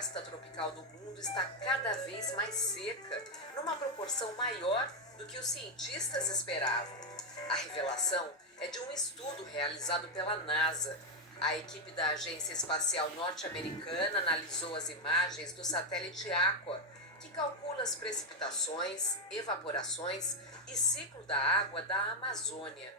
floresta tropical do mundo está cada vez mais seca, numa proporção maior do que os cientistas esperavam. A revelação é de um estudo realizado pela NASA. A equipe da Agência Espacial Norte-Americana analisou as imagens do satélite Aqua, que calcula as precipitações, evaporações e ciclo da água da Amazônia.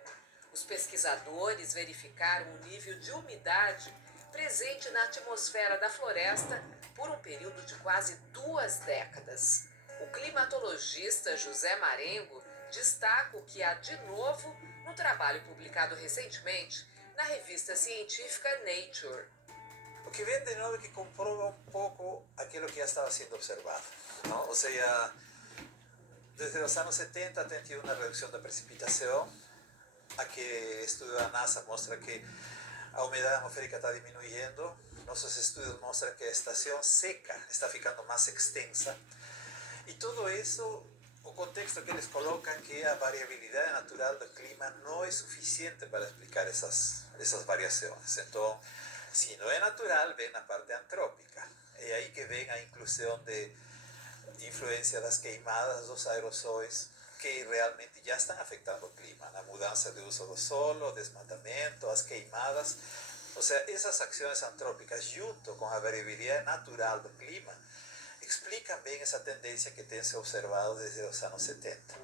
Os pesquisadores verificaram o nível de umidade presente na atmosfera da floresta por um período de quase 2 décadas. O climatologista José Marengo destaca o que há de novo no trabalho publicado recentemente na revista científica Nature. O que vem de novo é que comprova um pouco aquilo que já estava sendo observado, não? Ou seja, desde os anos 70 tem tido uma redução da precipitação. Aquele estudo da NASA mostra que a umidade atmosférica está diminuindo. Nossos estudos mostram que a estação seca está ficando mais extensa. E tudo isso, o contexto que eles colocam que a variabilidade natural do clima não é suficiente para explicar essas variações. Então, se não é natural, vem na parte antrópica. É aí que vem a inclusão de influência das queimadas, dos aerossóis, que realmente já estão afetando o clima, na mudança de uso do solo, o desmatamento, as queimadas. Ou seja, essas ações antrópicas, junto com a variabilidade natural do clima, explicam bem essa tendência que tem se observado desde os anos 70.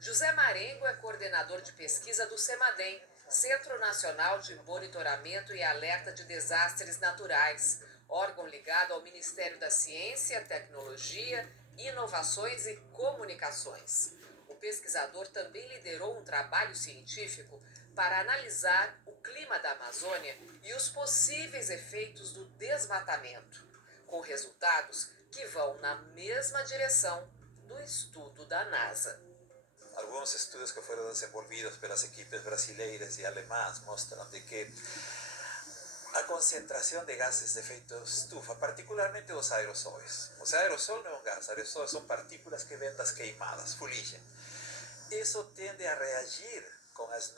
José Marengo é coordenador de pesquisa do CEMADEM, Centro Nacional de Monitoramento e Alerta de Desastres Naturais, órgão ligado ao Ministério da Ciência, Tecnologia, Inovações e Comunicações. O pesquisador também liderou um trabalho científico para analisar o clima da Amazônia e os possíveis efeitos do desmatamento, com resultados que vão na mesma direção do estudo da NASA. Alguns estudos que foram desenvolvidos pelas equipes brasileiras e alemãs mostram de que a concentração de gases de efeito estufa, particularmente os aerossóis. O aerossol não é um gás, aerossóis são partículas que vêm das queimadas, fuligem. Isso tende a reagir com as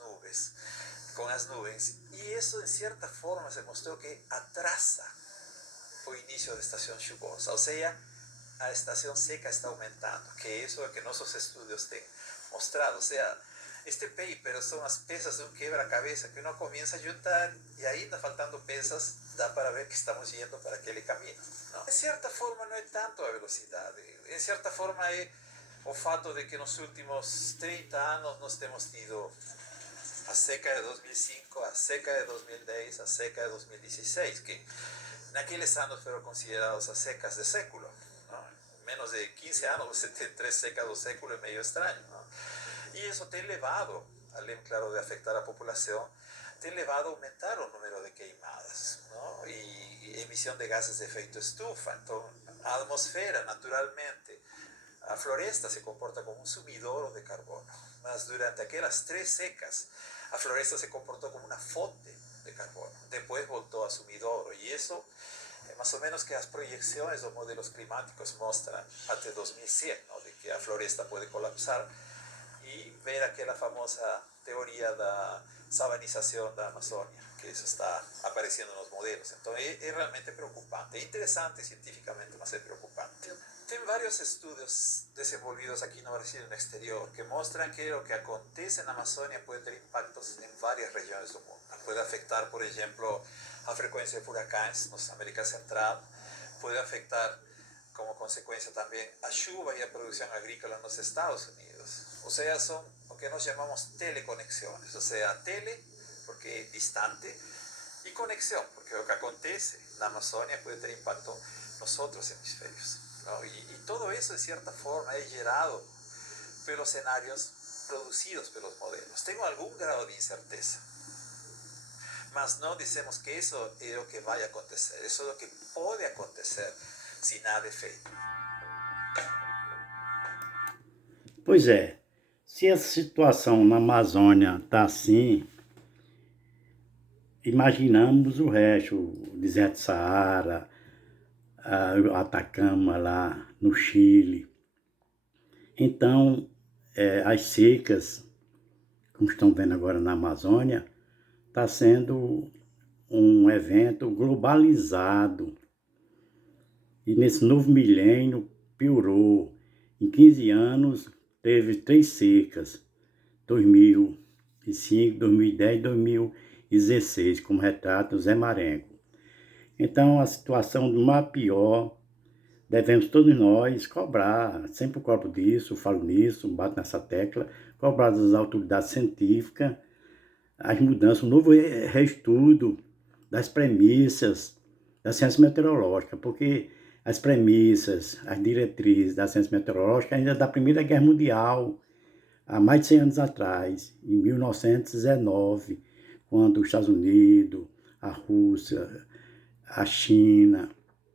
nuvens, e isso, em certa forma, se mostrou que atrasa o início da estação chuvosa, ou seja, a estação seca está aumentando, que isso é o que nossos estudos têm mostrado. Ou seja, este paper são as peças de um quebra-cabeça que uno começa a juntar e ainda faltando peças, dá para ver que estamos indo para aquele caminho, não? Em certa forma não é tanto a velocidade, em certa forma é o fato de que nos últimos 30 anos nós temos tido a seca de 2005, a seca de 2010, a seca de 2016, que naqueles anos foram considerados as secas do século, não? Menos de 15 anos você tem 3 secas do século, é meio estranho, não? E isso tem levado, além, claro, de afetar a população, tem levado a aumentar o número de queimadas, não? E emissão de gases de efeito estufa. Então, a atmosfera, naturalmente, a floresta se comporta como um sumidouro de carbono, mas durante aquelas 3 secas, a floresta se comportou como uma fonte de carbono. Depois voltou a sumidouro, e isso é mais ou menos que as projeções dos modelos climáticos mostram até 2100, não? De que a floresta pode colapsar, e ver aquela famosa teoria da savanização da Amazônia, que isso está aparecendo nos modelos. Então é realmente preocupante, é interessante cientificamente, mas é preocupante. Tem vários estudos desenvolvidos aqui no Brasil e no exterior que mostram que o que acontece na Amazônia pode ter impactos em várias regiões do mundo. Pode afetar, por exemplo, a frequência de furacões na América Central, pode afetar como consequência também a chuva e a produção agrícola nos Estados Unidos. Ou seja, são o que nós chamamos teleconexões. Ou seja, tele, porque é distante, e conexão, porque o que acontece na Amazônia pode ter impacto nos outros hemisférios, não? E tudo isso, de certa forma, é gerado pelos cenários produzidos pelos modelos. Tem algum grau de incerteza, mas não dizemos que isso é o que vai acontecer. Isso é o que pode acontecer se nada é feito. Pois é, se a situação na Amazônia está assim, imaginamos o resto, o deserto do Saara, o Atacama lá no Chile. Então, as secas, como estão vendo agora na Amazônia, está sendo um evento globalizado. E nesse novo milênio piorou. Em 15 anos teve 3 secas, 2005, 2010 e 2016, como retrato Zé Marengo. Então a situação do mar pior, devemos todos nós cobrar, sempre cobro disso, falo nisso, bato nessa tecla, cobrar das autoridades científicas as mudanças, um novo reestudo das premissas da ciência meteorológica, porque as premissas, as diretrizes da ciência meteorológica ainda da Primeira Guerra Mundial, há mais de 100 anos atrás, em 1919, quando os Estados Unidos, a Rússia, a China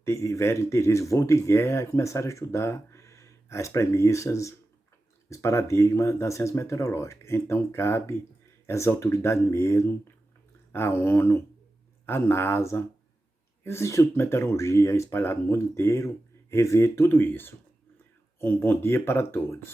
tiveram interesse, voo de guerra, e começaram a estudar as premissas, os paradigmas da ciência meteorológica. Então, cabe às autoridades mesmo, a ONU, a NASA, e os institutos de meteorologia espalhados no mundo inteiro, rever tudo isso. Um bom dia para todos.